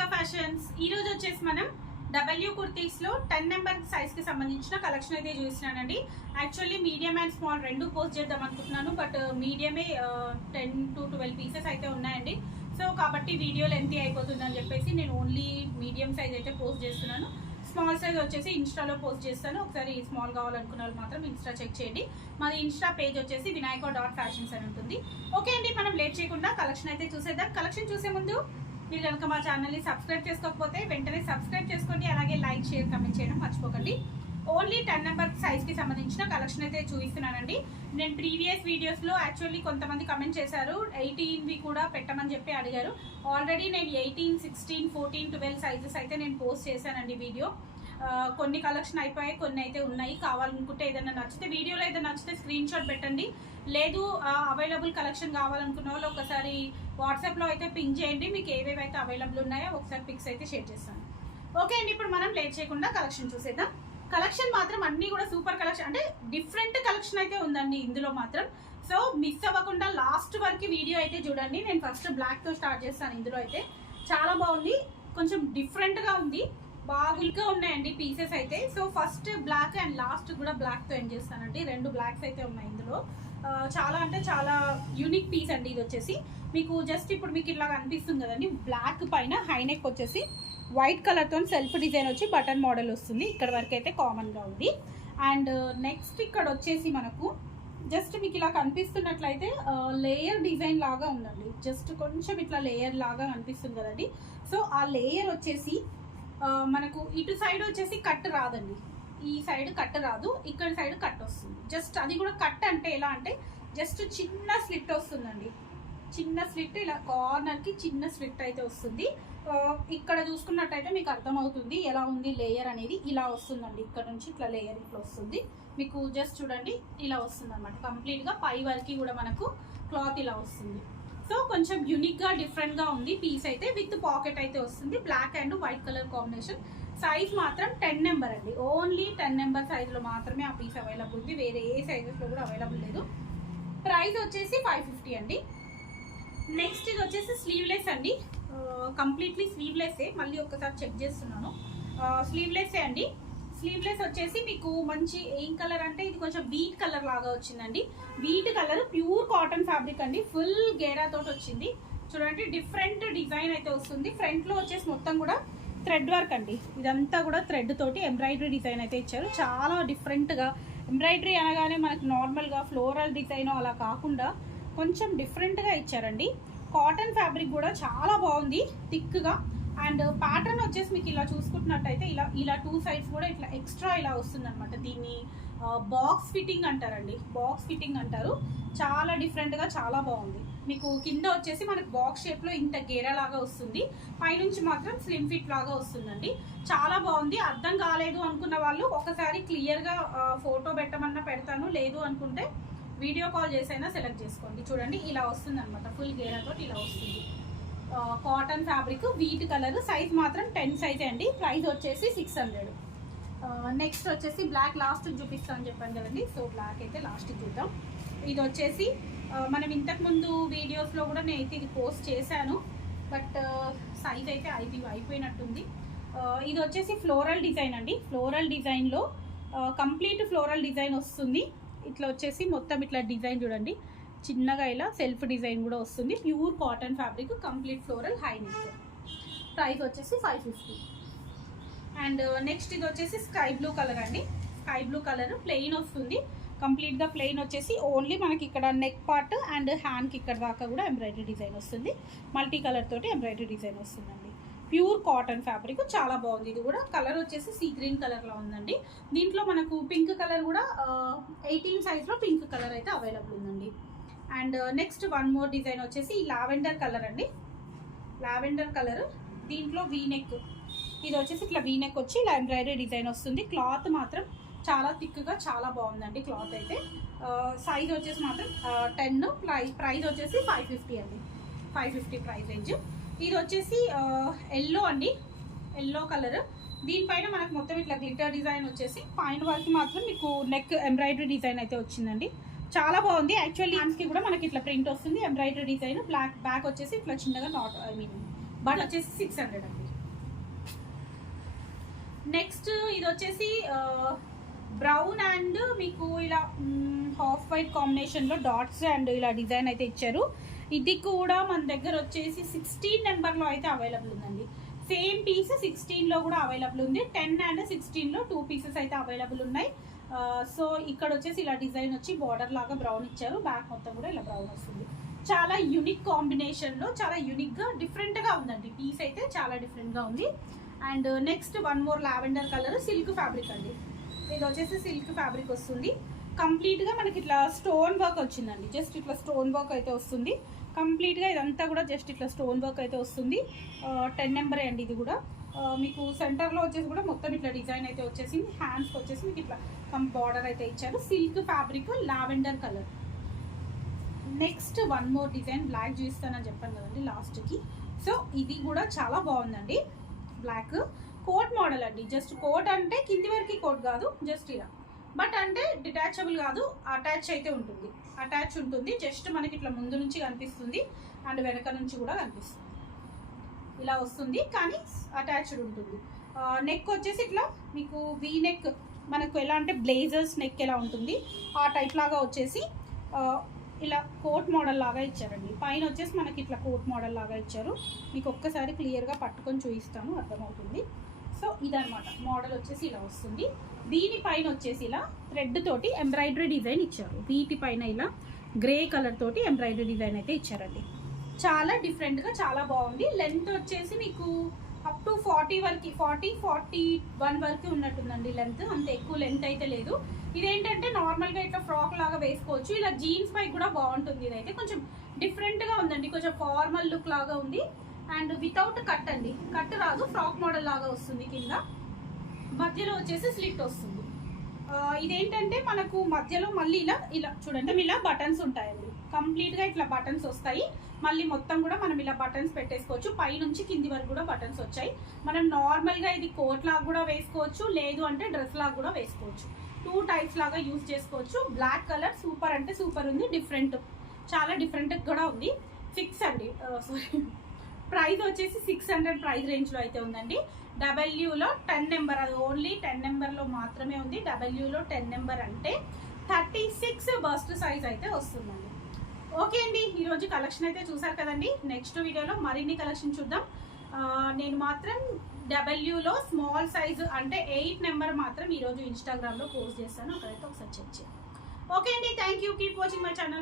Vinayaka fashions ఈ రోజు వచ్చేసి మనం డబ్ల్యూ కుర్తీస్ లో 10 నెంబర్ సైజ్ కి సంబంధించిన కలెక్షన్ అయితే చూస్తున్నానండి. యాక్చువల్లీ మీడియం అండ్ స్మాల్ రెండు పోస్ట్ చేద్దాం అనుకుంటున్నాను, బట్ మీడియమే 10 to 12 పీసెస్ అయితే ఉన్నాయండి. సో కాబట్టి వీడియో లెంతీ అయిపోతుందని చెప్పేసి నేను ఓన్లీ మీడియం సైజ్ అయితే పోస్ట్ చేస్తున్నాను. స్మాల్ సైజ్ వచ్చేసి ఇన్స్టాలో పోస్ట్ చేస్తాను. ఒకసారి స్మాల్ కావాలనుకున్న వాళ్ళు మాత్రం ఇన్స్టా చెక్ చేయండి. మాది ఇన్స్టా పేజ్ వచ్చేసి vinayaka.fashions అని ఉంటుంది. ఓకే అండి, మనం లేట్ చేయకుండా కలెక్షన్ అయితే చూసేద్దాం. కలెక్షన్ చూసే ముందు మీరు కనుక మా ఛానల్ని సబ్స్క్రైబ్ చేసుకోకపోతే వెంటనే సబ్స్క్రైబ్ చేసుకోండి. అలాగే లైక్, షేర్, కమెంట్ చేయడం మర్చిపోకండి. ఓన్లీ 10 నెంబర్ సైజ్కి సంబంధించిన కలెక్షన్ అయితే చూపిస్తున్నానండి. నేను ప్రీవియస్ వీడియోస్లో యాక్చువల్లీ కొంతమంది కమెంట్ చేశారు, 18వి కూడా పెట్టమని చెప్పి అడిగారు. ఆల్రెడీ నేను 18, 16, 14, 12 సైజెస్ అయితే నేను పోస్ట్ చేశానండి వీడియో. కొన్ని కలెక్షన్ అయిపోయాయి, కొన్ని అయితే ఉన్నాయి. కావాలనుకుంటే ఏదైనా నచ్చితే వీడియోలో ఏదైనా నచ్చితే స్క్రీన్ షాట్ పెట్టండి. లేదు అవైలబుల్ కలెక్షన్ కావాలనుకున్న వాళ్ళు ఒకసారి వాట్సాప్లో అయితే పింక్ చేయండి. మీకు ఏవేవి అయితే అవైలబుల్ ఉన్నాయో ఒకసారి పిక్స్ అయితే షేర్ చేస్తాను. ఓకే అండి, ఇప్పుడు మనం లేట్ చేయకుండా కలెక్షన్ చూసేద్దాం. కలెక్షన్ మాత్రం అన్నీ కూడా సూపర్ కలెక్షన్, అంటే డిఫరెంట్ కలెక్షన్ అయితే ఉందండి ఇందులో మాత్రం. సో మిస్ అవ్వకుండా లాస్ట్ వరకు వీడియో అయితే చూడండి. నేను ఫస్ట్ బ్లాక్తో స్టార్ట్ చేస్తాను. ఇందులో అయితే చాలా బాగుంది, కొంచెం డిఫరెంట్గా ఉంది, బాగుగా ఉన్నాయండి పీసెస్ అయితే. So first black and last కూడా బ్లాక్తో ఎండ్ చేస్తానండి. 2 బ్లాక్స్ అయితే ఉన్నాయి ఇందులో. చాలా అంటే చాలా యూనిక్ పీస్ అండి ఇది వచ్చేసి. మీకు జస్ట్ ఇప్పుడు మీకు ఇట్లా కనిపిస్తుంది కదండి, బ్లాక్ పైన హైనెక్ వచ్చేసి వైట్ కలర్తో సెల్ఫ్ డిజైన్ వచ్చి బటన్ మోడల్ వస్తుంది. ఇక్కడ వరకు అయితే కామన్గా ఉంది. అండ్ నెక్స్ట్ ఇక్కడ వచ్చేసి మనకు జస్ట్ మీకు ఇలా కనిపిస్తున్నట్లయితే లేయర్ డిజైన్ లాగా ఉందండి. జస్ట్ కొంచెం ఇట్లా లేయర్ లాగా కనిపిస్తుంది కదండి. సో ఆ లేయర్ వచ్చేసి మనకు ఇటు సైడ్ వచ్చేసి కట్ రాదండి. ఈ సైడ్ కట్ రాదు, ఇక్కడ సైడ్ కట్ వస్తుంది. జస్ట్ అది కూడా కట్ అంటే ఎలా అంటే జస్ట్ చిన్న స్లిట్ వస్తుందండి. చిన్న స్లిట్, ఇలా కార్నర్కి చిన్న స్లిట్ అయితే వస్తుంది. ఇక్కడ చూసుకున్నట్టయితే మీకు అర్థమవుతుంది ఎలా ఉంది లేయర్ అనేది. ఇలా వస్తుందండి, ఇక్కడ నుంచి ఇట్లా లేయర్ ఇట్లా వస్తుంది. మీకు జస్ట్ చూడండి ఇలా వస్తుంది అనమాట. కంప్లీట్గా పై వరకు కూడా మనకు క్లాత్ ఇలా వస్తుంది. సో కొంచెం యూనిక్గా డిఫరెంట్గా ఉంది పీస్ అయితే. విత్ పాకెట్ అయితే వస్తుంది. Black and white colour combination. Size మాత్రం 10 నెంబర్ అండి. ఓన్లీ 10 నెంబర్ సైజులో మాత్రమే ఆ పీస్ అవైలబుల్ ఉంది. వేరే ఏ సైజెస్లో కూడా అవైలబుల్ లేదు. ప్రైస్ వచ్చేసి 550 అండి. నెక్స్ట్ ఇది వచ్చేసి స్లీవ్లెస్ అండి. కంప్లీట్లీ స్లీవ్లెస్సే. మళ్ళీ ఒక్కసారి చెక్ చేస్తున్నాను. స్లీవ్లెస్సే అండి. స్లీవ్లెస్ వచ్చేసి మీకు మంచి ఏం కలర్ అంటే ఇది కొంచెం వీట్ కలర్ లాగా వచ్చిందండి. Wheat colour, pure cotton fabric అండి. ఫుల్ గేరా తోటి వచ్చింది. చూడండి డిఫరెంట్ డిజైన్ అయితే వస్తుంది. ఫ్రంట్ లో వచ్చేసి మొత్తం కూడా థ్రెడ్ వర్క్ అండి. ఇదంతా కూడా థ్రెడ్ తోటి ఎంబ్రాయిడరీ డిజైన్ అయితే ఇచ్చారు. చాలా డిఫరెంట్ గా. ఎంబ్రాయిడరీ అనగానే మనకు నార్మల్ గా ఫ్లోరల్ డిజైన్ అలా కాకుండా కొంచెం డిఫరెంట్ గా ఇచ్చారండి. కాటన్ ఫ్యాబ్రిక్ కూడా చాలా బాగుంది, థిక్ గా. అండ్ ప్యాటర్న్ వచ్చేసి మీకు ఇలా చూసుకుంటున్నట్టయితే ఇలా 2 సైడ్స్ కూడా ఇట్లా ఎక్స్ట్రా ఇలా వస్తుంది అనమాట. దీన్ని బాక్స్ ఫిట్టింగ్ అంటారండి. బాక్స్ ఫిట్టింగ్ అంటారు. చాలా డిఫరెంట్గా చాలా బాగుంది. మీకు కింద వచ్చేసి మనకు బాక్స్ షేప్లో ఇంత గేరా లాగా వస్తుంది. పైనుంచి మాత్రం స్లిమ్ ఫిట్ లాగా వస్తుందండి. చాలా బాగుంది. అర్థం కాలేదు అనుకున్న వాళ్ళు ఒకసారి క్లియర్గా ఫోటో పెట్టమన్నా పెడతాను, లేదు అనుకుంటే వీడియో కాల్ చేసైనా సెలెక్ట్ చేసుకోండి. చూడండి ఇలా వస్తుంది అనమాట. ఫుల్ గేరాతో ఇలా వస్తుంది. Cotton fabric, wheat colour. Size మాత్రం 10 సైజే అండి. ప్రైస్ వచ్చేసి 600. నెక్స్ట్ వచ్చేసి బ్లాక్ లాస్ట్ చూపిస్తాను చెప్పాను కదండి. సో బ్లాక్ అయితే లాస్ట్ చూద్దాం. ఇది వచ్చేసి మనం ఇంతకుముందు వీడియోస్లో కూడా నేనైతే ఇది పోస్ట్ చేశాను, బట్ సైజ్ అయితే అయిపోయినట్టుంది. ఇది వచ్చేసి ఫ్లోరల్ డిజైన్ అండి. ఫ్లోరల్ డిజైన్లో కంప్లీట్ ఫ్లోరల్ డిజైన్ వస్తుంది. ఇట్లా వచ్చేసి మొత్తం ఇట్లా డిజైన్ చూడండి, చిన్నగా ఇలా సెల్ఫ్ డిజైన్ కూడా వస్తుంది. Pure cotton fabric, complete floral, high neck. Price వచ్చేసి 550. అండ్ నెక్స్ట్ ఇది వచ్చేసి స్కై బ్లూ కలర్ అండి. స్కై బ్లూ కలర్ ప్లెయిన్ వస్తుంది. కంప్లీట్గా ప్లెయిన్ వచ్చేసి ఓన్లీ మనకి ఇక్కడ నెక్ పార్ట్ అండ్ హ్యాండ్కి ఇక్కడ దాకా కూడా ఎంబ్రాయిడరీ డిజైన్ వస్తుంది. మల్టీ కలర్ తోటి ఎంబ్రాయిడరీ డిజైన్ వస్తుందండి. ప్యూర్ కాటన్ ఫ్యాబ్రిక్, చాలా బాగుంది. ఇది కూడా కలర్ వచ్చేసి సీ గ్రీన్ కలర్లో ఉందండి. దీంట్లో మనకు పింక్ కలర్ కూడా 18 సైజ్లో పింక్ కలర్ అయితే అవైలబుల్ ఉందండి. And next one more design వచ్చేసి లావెండర్ కలర్ అండి. లావెండర్ కలర్, దీంట్లో వీనెక్. ఇది వచ్చేసి ఇట్లా వీనెక్ వచ్చి ఇలా ఎంబ్రాయిడరీ డిజైన్ వస్తుంది. క్లాత్ మాత్రం చాలా థిక్గా చాలా బాగుందండి క్లాత్ అయితే. సైజ్ వచ్చేసి మాత్రం 10. ప్రైస్ వచ్చేసి 550 అండి. 550 ప్రైస్ రేంజ్. ఇది వచ్చేసి ఎల్లో అండి. Yellow colour. దీనిపైన మనకు మొత్తం ఇట్లా గ్లిటర్ డిజైన్ వచ్చేసి పైన వరకు మాత్రం మీకు నెక్ ఎంబ్రాయిడరీ డిజైన్ అయితే వచ్చిందండి. చాలా బాగుంది. యాక్చువల్లీ హ్యాండ్స్కి కూడా మనకి ఇట్లా ప్రింట్ వస్తుంది, ఎంబ్రాయిడరీ డిజైన్. బ్యాక్ వచ్చేసి ఇట్లా చిన్నగా బట్ వచ్చేసి 600 అండి. నెక్స్ట్ ఇది వచ్చేసి బ్రౌన్ అండ్ మీకు ఇలా హాఫ్ వైట్ కాంబినేషన్లో డాట్స్ అండ్ ఇలా డిజైన్ అయితే ఇచ్చారు. ఇది కూడా మన దగ్గర వచ్చేసి 16 నెంబర్లో అయితే అవైలబుల్ ఉందండి. సేమ్ పీస్ 16లో కూడా అవైలబుల్ ఉంది. 10 అండ్ 16లో 2 పీసెస్ అయితే అవైలబుల్ ఉన్నాయి. సో ఇక్కడ వచ్చేసి ఇలా డిజైన్ వచ్చి బార్డర్ లాగా బ్రౌన్ ఇచ్చారు. బ్యాక్ మొత్తం కూడా ఇలా బ్రౌన్ వస్తుంది. చాలా యూనిక్ కాంబినేషన్లో చాలా యూనిక్గా డిఫరెంట్గా ఉందండి. పీస్ అయితే చాలా డిఫరెంట్గా ఉంది. And next one more lavender colour silk fabric అండి. ఇది వచ్చేసి సిల్క్ ఫ్యాబ్రిక్ వస్తుంది. కంప్లీట్గా మనకి ఇట్లా స్టోన్ వర్క్ వచ్చిందండి. జస్ట్ ఇట్లా స్టోన్ వర్క్ అయితే వస్తుంది. కంప్లీట్గా ఇదంతా కూడా జస్ట్ ఇట్లా స్టోన్ వర్క్ అయితే వస్తుంది. 10 నెంబర్ అండి ఇది కూడా. మీకు సెంటర్లో వచ్చేసి కూడా మొత్తం ఇట్లా డిజైన్ అయితే వచ్చేసింది. హ్యాండ్స్కి వచ్చేసి మీకు ఇట్లా బార్డర్ అయితే ఇచ్చారు. Silk fabric lavender colour. Next one more design black చూస్తానని చెప్పాను కదండి లాస్ట్కి. సో ఇది కూడా చాలా బాగుందండి. బ్లాక్ కోట్ మోడల్ అండి. జస్ట్ కోట్ అంటే కింది వరకు కోట్ కాదు, జస్ట్ ఇలా. బట్ అంటే డిటాచబుల్ కాదు, అటాచ్ అయితే ఉంటుంది. అటాచ్ ఉంటుంది. జస్ట్ మనకి ఇట్లా ముందు నుంచి కనిపిస్తుంది అండ్ వెనక నుంచి కూడా కనిపిస్తుంది. ఇలా వస్తుంది కానీ అటాచ్డ్ ఉంటుంది. నెక్ వచ్చేసి ఇట్లా మీకు వీ నెక్, మనకు ఎలా అంటే బ్లేజర్స్ నెక్ ఎలా ఉంటుంది ఆ టైప్ లాగా వచ్చేసి ఇలా కోట్ మోడల్ లాగా ఇచ్చారండి. పైన వచ్చేసి మనకి ఇట్లా కోట్ మోడల్ లాగా ఇచ్చారు. మీకు ఒక్కసారి క్లియర్గా పట్టుకొని చూపిస్తాను, అర్థమవుతుంది. సో ఇదనమాట మోడల్ వచ్చేసి ఇలా వస్తుంది. దీనిపైన వచ్చేసి ఇలా థ్రెడ్ తోటి ఎంబ్రాయిడరీ డిజైన్ ఇచ్చారు. వీటిపైన ఇలా గ్రే కలర్ తోటి ఎంబ్రాయిడరీ డిజైన్ అయితే ఇచ్చారండి. చాలా డిఫరెంట్గా చాలా బాగుంది. లెంత్ వచ్చేసి మీకు అప్ టు 40 వరకు 41 వరకు ఉన్నట్టుందండి లెంత్. అంత ఎక్కువ లెంత్ అయితే లేదు. ఇదేంటంటే నార్మల్గా ఇట్లా ఫ్రాక్ లాగా వేసుకోవచ్చు. ఇలా జీన్స్ పై కూడా బాగుంటుంది. ఇదైతే కొంచెం డిఫరెంట్గా ఉందండి. కొంచెం ఫార్మల్ లుక్ లాగా ఉంది. అండ్ వితౌట్ కట్ అండి. కట్ రాదు, ఫ్రాక్ మోడల్ లాగా వస్తుంది. కింద మధ్యలో వచ్చేసి స్లిట్ వస్తుంది. ఇదేంటంటే మనకు మధ్యలో మళ్ళీ ఇలా ఇలా చూడండి ఇలా బటన్స్ ఉంటాయండి. కంప్లీట్గా ఇట్లా బటన్స్ వస్తాయి. మళ్ళీ మొత్తం కూడా మనం ఇలా బటన్స్ పెట్టేసుకోవచ్చు. పై నుంచి కింది వరకు కూడా బటన్స్ వచ్చాయి. మనం నార్మల్గా ఇది కోట్ లాగా కూడా వేసుకోవచ్చు, లేదు అంటే డ్రెస్ లాగా కూడా వేసుకోవచ్చు. 2 టైప్స్ లాగా యూజ్ చేసుకోవచ్చు. బ్లాక్ కలర్ సూపర్ అంటే సూపర్ ఉంది. డిఫరెంట్, చాలా డిఫరెంట్ కూడా ఉంది. ఫిక్స్ అండి. సారీ, ప్రైస్ వచ్చేసి 600 ప్రైస్ రేంజ్లో అయితే ఉందండి. డబ్ల్యూలో 10 నెంబర్, అది ఓన్లీ 10 నెంబర్లో మాత్రమే ఉంది. డబ్ల్యూలో 10 నెంబర్ అంటే 36 బస్ట్ సైజ్ అయితే వస్తుందండి. ఓకే అండి, ఈరోజు కలెక్షన్ అయితే చూసారు కదండి. నెక్స్ట్ వీడియోలో మరిన్ని కలెక్షన్ చూద్దాం. నేను మాత్రం డబ్ల్యూలో స్మాల్ సైజు అంటే 8 నెంబర్ మాత్రం ఈరోజు ఇన్స్టాగ్రామ్లో పోస్ట్ చేస్తాను. అక్కడైతే ఒకసారి చెక్ చేయండి. ఓకే అండి, thank you. Keep watching my channel.